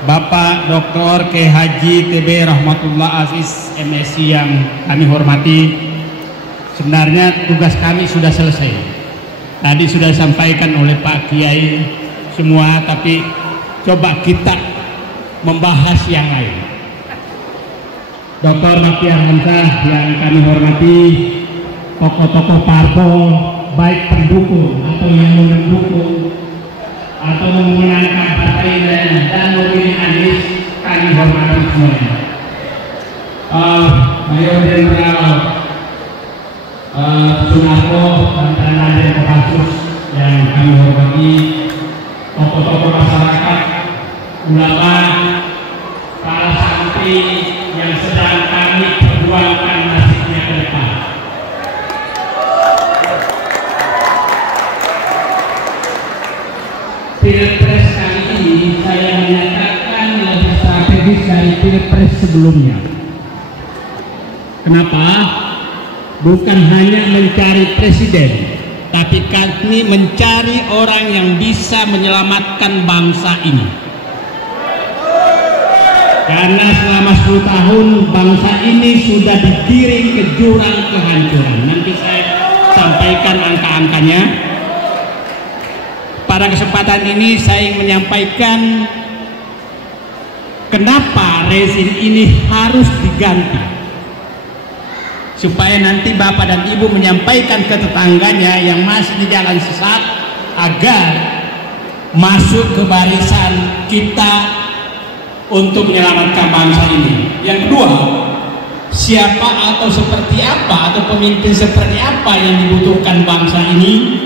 Bapak Dr. K. Haji TB Rahmatullah Aziz MSI yang kami hormati, sebenarnya tugas kami sudah selesai. Tadi sudah disampaikan oleh Pak Kiai semua, tapi coba kita membahas yang lain. Dr. Baktiar Hamzah yang kami hormati, tokoh-tokoh parpol, baik pendukung atau yang mendukung atau memenangkan partai dan memilih Anies, kami hormati semuanya. Mayor Jenderal Sunarko dan Raden Kopassus yang kami hormati, tokoh-tokoh masyarakat, ulama, para santri yang sedang kami perjuangkan nasibnya ke depan. Pilpres kali ini saya menyatakan lebih strategis dari pilpres sebelumnya. Kenapa? Bukan hanya mencari presiden, tapi kami mencari orang yang bisa menyelamatkan bangsa ini. Karena selama 10 tahun bangsa ini sudah digiring ke jurang kehancuran. Nanti saya sampaikan angka-angkanya. Pada kesempatan ini saya ingin menyampaikan kenapa rezim ini harus diganti, supaya nanti Bapak dan Ibu menyampaikan ke tetangganya yang masih di jalan sesat agar masuk ke barisan kita untuk menyelamatkan bangsa ini. Yang kedua, siapa atau seperti apa atau pemimpin seperti apa yang dibutuhkan bangsa ini.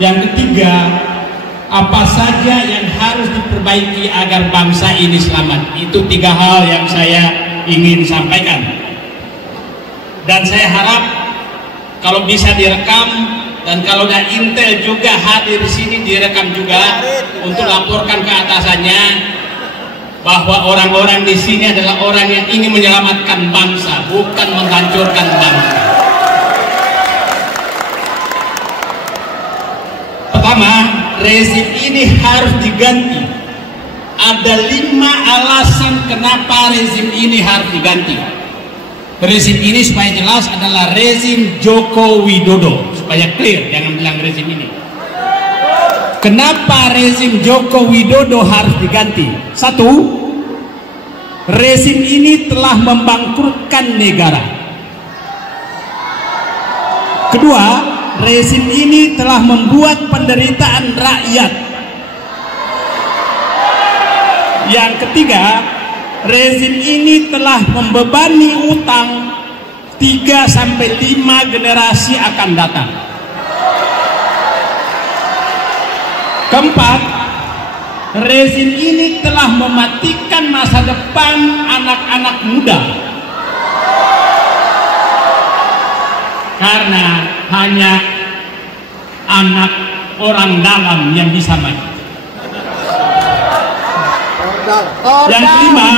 Yang ketiga, apa saja yang harus diperbaiki agar bangsa ini selamat. Itu 3 hal yang saya ingin sampaikan. Dan saya harap kalau bisa direkam, dan kalau ada intel juga hadir di sini direkam juga untuk laporkan ke atasannya bahwa orang-orang di sini adalah orang yang ingin menyelamatkan bangsa, bukan menghancurkan bangsa. Pertama, rezim ini harus diganti. Ada 5 alasan kenapa rezim ini harus diganti. Rezim ini supaya jelas adalah rezim Joko Widodo, supaya clear, jangan bilang rezim ini. Kenapa rezim Joko Widodo harus diganti? 1, rezim ini telah membangkrutkan negara. Kedua, rezim ini telah membuat penderitaan rakyat. Yang ketiga, rezim ini telah membebani utang 3-5 generasi akan datang. Keempat, rezim ini telah mematikan masa depan anak-anak muda. Karena hanya anak orang dalam yang bisa maju. Yang kelima,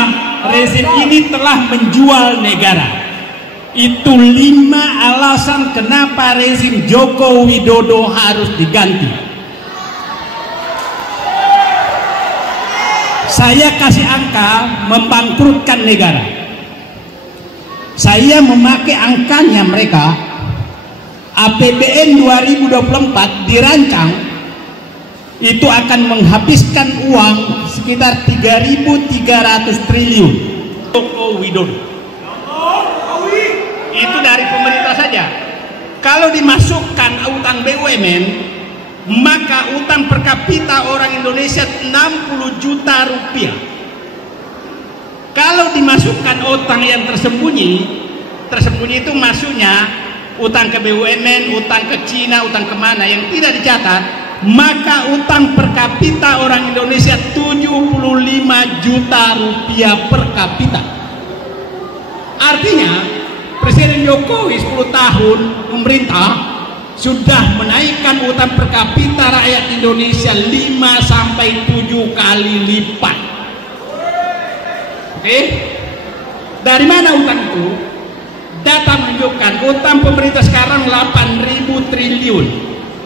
rezim ini telah menjual negara. Itu 5 alasan kenapa rezim Joko Widodo harus diganti. Saya kasih angka membangkrutkan negara. Saya memakai angkanya mereka. APBN 2024 dirancang itu akan menghabiskan uang sekitar 3.300 triliun. Joko Widodo itu dari pemerintah saja. Kalau dimasukkan utang BUMN, maka utang per kapita orang Indonesia 60 juta rupiah. Kalau dimasukkan utang yang tersembunyi itu maksudnya utang ke BUMN, utang ke Cina, utang kemana yang tidak dicatat, maka utang per kapita orang Indonesia 75 juta rupiah per kapita. Artinya Presiden Jokowi 10 tahun pemerintah sudah menaikkan utang per kapita rakyat Indonesia 5-7 kali lipat. Oke? Dari mana utang itu? Data menunjukkan utang pemerintah sekarang 8.000 triliun.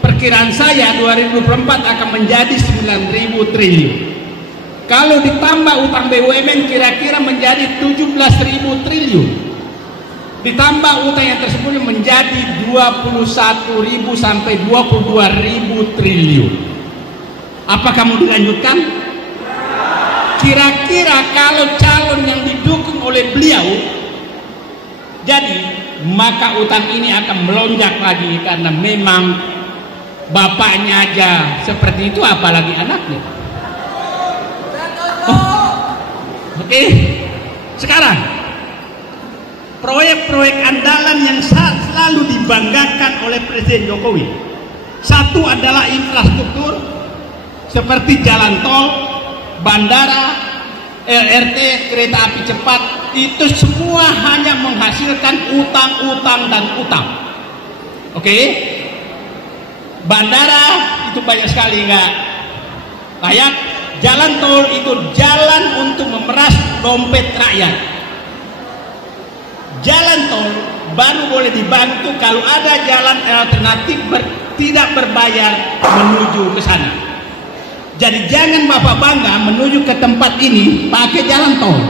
Perkiraan saya 2024 akan menjadi 9.000 triliun. Kalau ditambah utang BUMN kira-kira menjadi 17.000 triliun. Ditambah utang yang tersebut menjadi 21.000 sampai 22.000 triliun. Apakah mau dilanjutkan? Kira-kira kalau calon yang didukung oleh beliau jadi, maka utang ini akan melonjak lagi karena memang bapaknya aja seperti itu, apalagi anaknya. Oke. Sekarang proyek-proyek andalan yang selalu dibanggakan oleh Presiden Jokowi. Satu adalah infrastruktur seperti jalan tol, bandara, LRT, kereta api cepat. Itu semua hanya menghasilkan utang dan utang. Oke. Bandara itu banyak sekali nggak layak. Jalan tol itu jalan untuk memeras dompet rakyat. Jalan tol baru boleh dibantu kalau ada jalan alternatif tidak berbayar menuju ke sana. Jadi jangan Bapak bangga menuju ke tempat ini pakai jalan tol.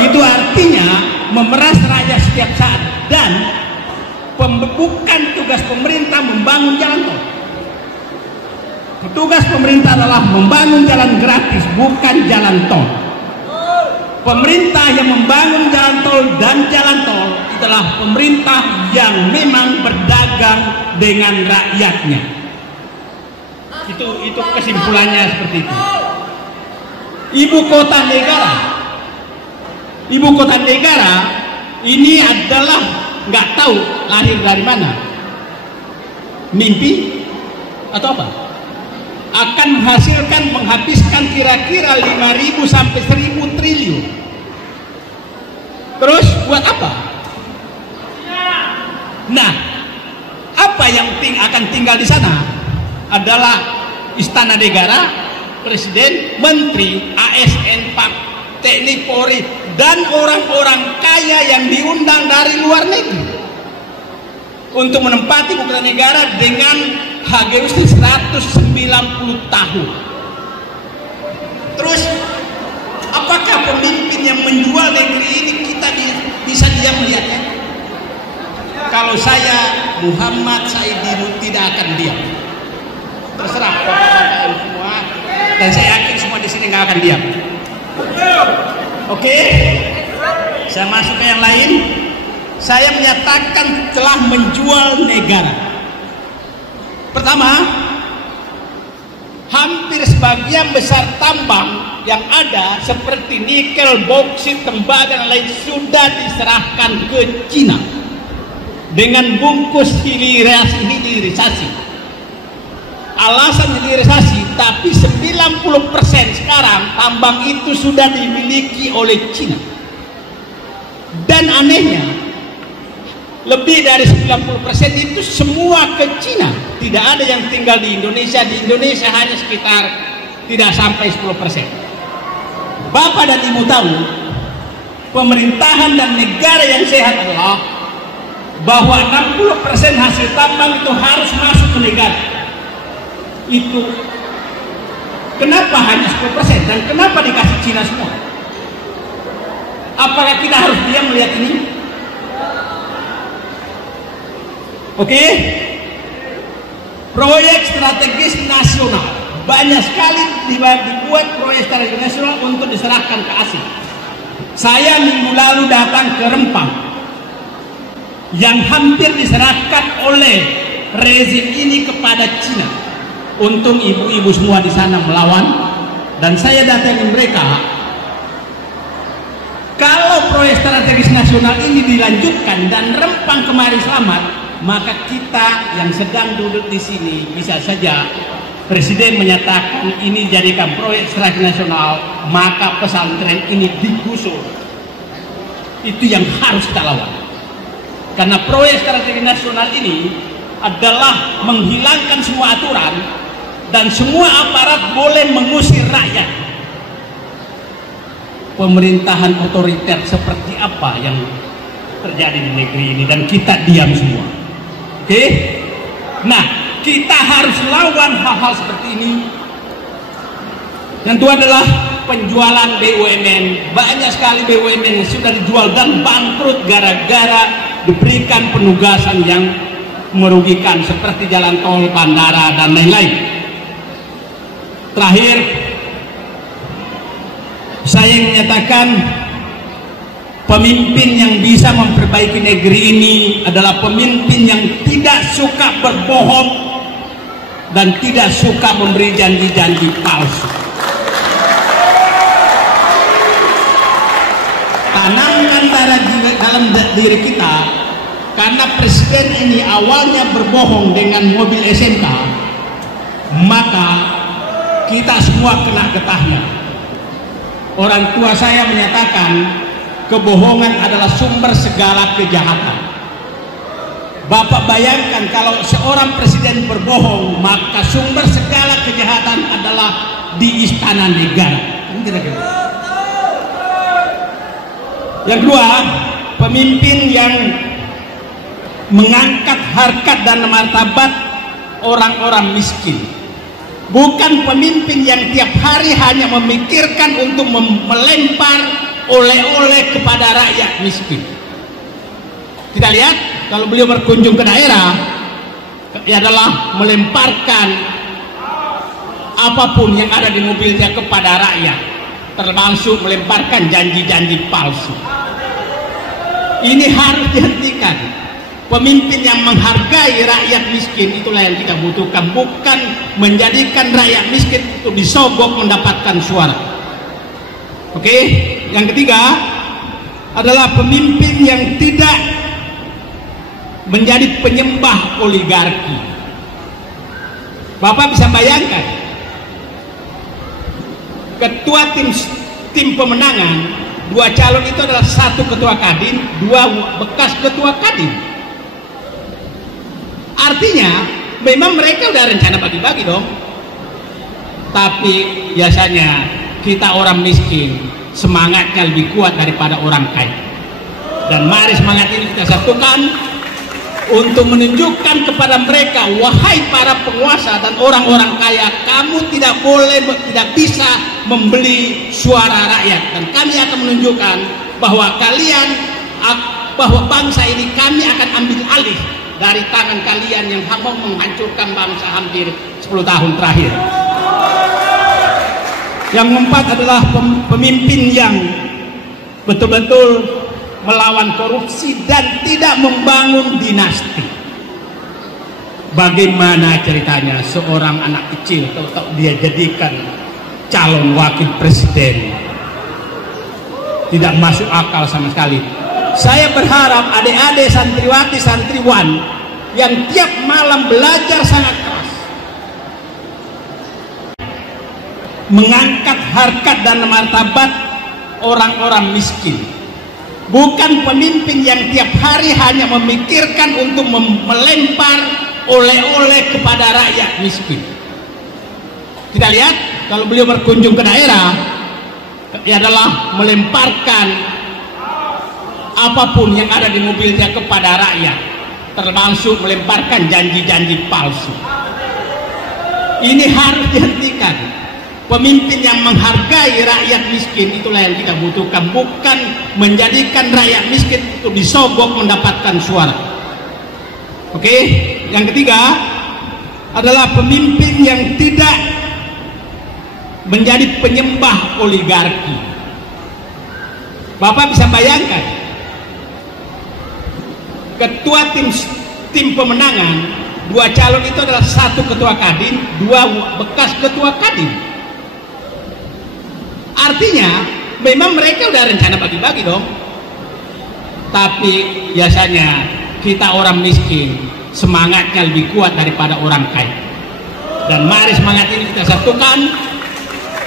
Itu artinya memeras rakyat setiap saat, dan bukan tugas pemerintah membangun jalan tol. Tugas pemerintah adalah membangun jalan gratis, bukan jalan tol. Pemerintah yang membangun jalan tol dan jalan tol adalah pemerintah yang memang berdagang dengan rakyatnya. Itu kesimpulannya seperti itu. Ibu kota negara ini adalah nggak tahu lahir dari mana, mimpi atau apa, akan menghabiskan kira-kira 5.000 sampai 1.000 triliun. Terus buat apa? Nah, apa yang akan tinggal di sana adalah istana negara, presiden, menteri, ASN, TNI, Polri, dan orang-orang kaya yang diundang dari luar negeri untuk menempati ibu kota negara dengan HGUS 190 tahun. Terus apakah pemimpin yang menjual negeri ini kita bisa diam melihatnya? Kalau saya Muhammad Saidinu tidak akan diam. Terserah bapak-bapak semua, dan saya yakin semua di sini nggak akan diam. Oke, saya masuk ke yang lain. Saya menyatakan telah menjual negara. Pertama, hampir sebagian besar tambang yang ada seperti nikel, boksit, tembaga dan lain sudah diserahkan ke Cina dengan bungkus hilirisasi. Alasan hilirisasi, tapi 90% sekarang tambang itu sudah dimiliki oleh Cina. Dan anehnya, lebih dari 90% itu semua ke Cina. Tidak ada yang tinggal di Indonesia. Di Indonesia hanya sekitar tidak sampai 10%. Bapak dan Ibu tahu, pemerintahan dan negara yang sehat adalah bahwa 60% hasil tambang itu harus masuk ke negara. Itu kenapa hanya 10% dan kenapa dikasih Cina semua? Apakah kita harus diam melihat ini? Oke. Proyek strategis nasional banyak sekali dibuat proyek strategis nasional untuk diserahkan ke asing. Saya minggu lalu datang ke Rempang yang hampir diserahkan oleh rezim ini kepada Cina. Untung ibu-ibu semua di sana melawan, dan saya datangi mereka. Kalau proyek strategis nasional ini dilanjutkan dan Rempang kemarin selamat, maka kita yang sedang duduk di sini bisa saja Presiden menyatakan ini jadikan proyek strategis nasional, maka pesantren ini digusur. Itu yang harus kita lawan. Karena proyek strategis nasional ini adalah menghilangkan semua aturan dan semua aparat boleh mengusir rakyat. Pemerintahan otoriter seperti apa yang terjadi di negeri ini, dan kita diam semua. Oke? Nah, kita harus lawan hal-hal seperti ini. Yang kedua adalah penjualan BUMN, banyak sekali BUMN yang sudah dijual dan bangkrut gara-gara diberikan penugasan yang merugikan seperti jalan tol, bandara, dan lain-lain. Terakhir, saya menyatakan pemimpin yang bisa memperbaiki negeri ini adalah pemimpin yang tidak suka berbohong dan tidak suka memberi janji-janji palsu. Tanamkan dalam diri kita, karena presiden ini awalnya berbohong dengan mobil SMK, maka kita semua kena getahnya. Orang tua saya menyatakan kebohongan adalah sumber segala kejahatan. Bapak bayangkan kalau seorang presiden berbohong, maka sumber segala kejahatan adalah di istana negara. Yang kedua, pemimpin yang mengangkat harkat dan martabat orang-orang miskin. Bukan pemimpin yang tiap hari hanya memikirkan untuk melempar oleh-oleh kepada rakyat miskin. Kita lihat kalau beliau berkunjung ke daerah, ia adalah melemparkan apapun yang ada di mobilnya kepada rakyat, termasuk melemparkan janji-janji palsu. Ini harus dihentikan. Pemimpin yang menghargai rakyat miskin, itulah yang kita butuhkan, bukan menjadikan rakyat miskin itu disogok mendapatkan suara. Oke, yang ketiga adalah pemimpin yang tidak menjadi penyembah oligarki. Bapak bisa bayangkan, ketua tim pemenangan, dua calon itu adalah satu ketua kadin, dua bekas ketua kadin. Artinya memang mereka udah rencana bagi-bagi dong. Tapi biasanya kita orang miskin semangatnya lebih kuat daripada orang kaya. Dan mari semangat ini kita satukan untuk menunjukkan kepada mereka, wahai para penguasa dan orang-orang kaya, kamu tidak boleh, tidak bisa membeli suara rakyat. Dan kami akan menunjukkan bahwa bahwa bangsa ini kami akan ambil alih dari tangan kalian yang mau menghancurkan bangsa hampir 10 tahun terakhir. Yang keempat adalah pemimpin yang betul-betul melawan korupsi dan tidak membangun dinasti. Bagaimana ceritanya seorang anak kecil tahu dia jadikan calon wakil presiden? Tidak masuk akal sama sekali. Saya berharap adik-adik santriwati santriwan yang tiap malam belajar sangat keras, mengangkat harkat dan martabat orang-orang miskin. Bukan pemimpin yang tiap hari hanya memikirkan untuk melempar oleh-oleh kepada rakyat miskin. Kita lihat kalau beliau berkunjung ke daerah, ia adalah melemparkan apapun yang ada di mobilnya kepada rakyat, termasuk melemparkan janji-janji palsu. Ini harus dihentikan. Pemimpin yang menghargai rakyat miskin, itulah yang kita butuhkan, bukan menjadikan rakyat miskin itu disogok mendapatkan suara. Oke, yang ketiga adalah pemimpin yang tidak menjadi penyembah oligarki. Bapak bisa bayangkan, ketua tim pemenangan, dua calon itu adalah satu ketua kadin, dua bekas ketua kadin. Artinya memang mereka udah rencana bagi-bagi dong. Tapi biasanya kita orang miskin semangatnya lebih kuat daripada orang kaya. Dan mari semangat ini kita satukan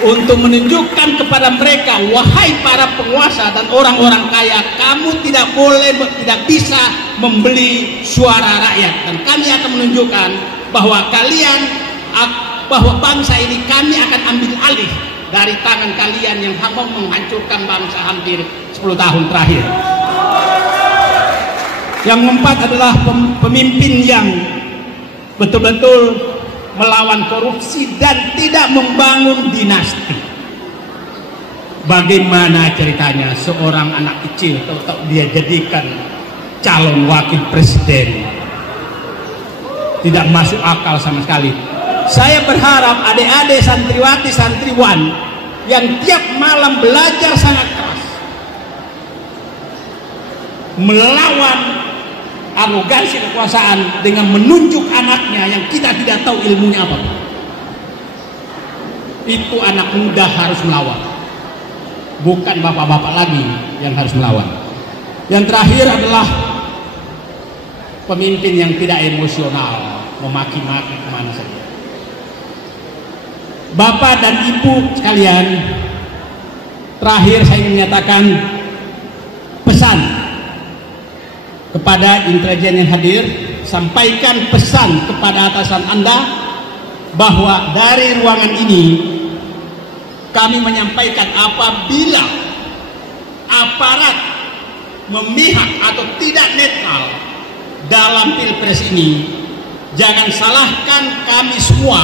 untuk menunjukkan kepada mereka, wahai para penguasa dan orang-orang kaya, kamu tidak boleh, tidak bisa membeli suara rakyat. Dan kami akan menunjukkan bahwa bahwa bangsa ini kami akan ambil alih dari tangan kalian yang mau menghancurkan bangsa hampir 10 tahun terakhir. Yang keempat adalah pemimpin yang betul-betul melawan korupsi dan tidak membangun dinasti. bagaimana ceritanya seorang anak kecil tahu dia jadikan calon wakil presiden. Tidak masuk akal sama sekali. Saya berharap adik-adik santriwati santriwan yang tiap malam belajar sangat keras melawan arogansi kekuasaan dengan menunjuk anaknya yang kita tidak tahu ilmunya apa. Itu anak muda harus melawan, bukan bapak-bapak lagi yang harus melawan. Yang terakhir adalah pemimpin yang tidak emosional, memaki-maki kemana saja. Bapak dan ibu sekalian, terakhir saya ingin menyatakan pesan kepada intelijen yang hadir, sampaikan pesan kepada atasan Anda bahwa dari ruangan ini kami menyampaikan apabila aparat memihak atau tidak netral dalam pilpres ini, jangan salahkan kami semua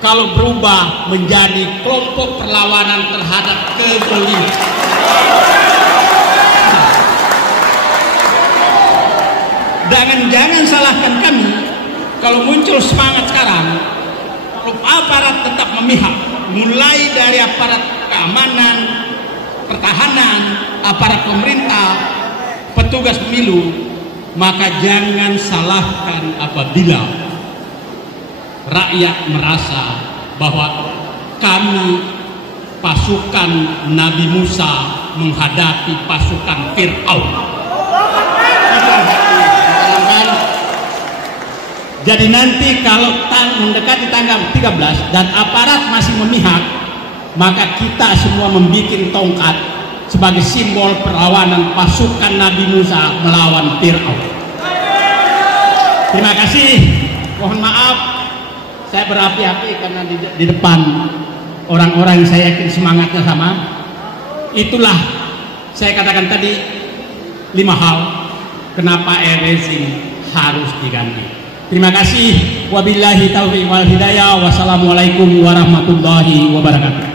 kalau berubah menjadi kelompok perlawanan terhadap kezaliman. Jangan salahkan kami kalau muncul semangat sekarang, kalau aparat tetap memihak, mulai dari aparat keamanan, pertahanan, aparat pemerintah, petugas pemilu, maka jangan salahkan apabila rakyat merasa bahwa kami pasukan Nabi Musa menghadapi pasukan Fir'aun. Jadi nanti kalau mendekati tanggal 13 dan aparat masih memihak, maka kita semua membuat tongkat sebagai simbol perlawanan pasukan Nabi Musa melawan Fir'aun. Terima kasih. Mohon maaf saya berapi-api karena di depan orang-orang yang saya yakin semangatnya sama. Itulah saya katakan tadi 5 hal kenapa air racing harus diganti. Terima kasih. Wabillahi taufiq wal hidayah. Wassalamualaikum warahmatullahi wabarakatuh.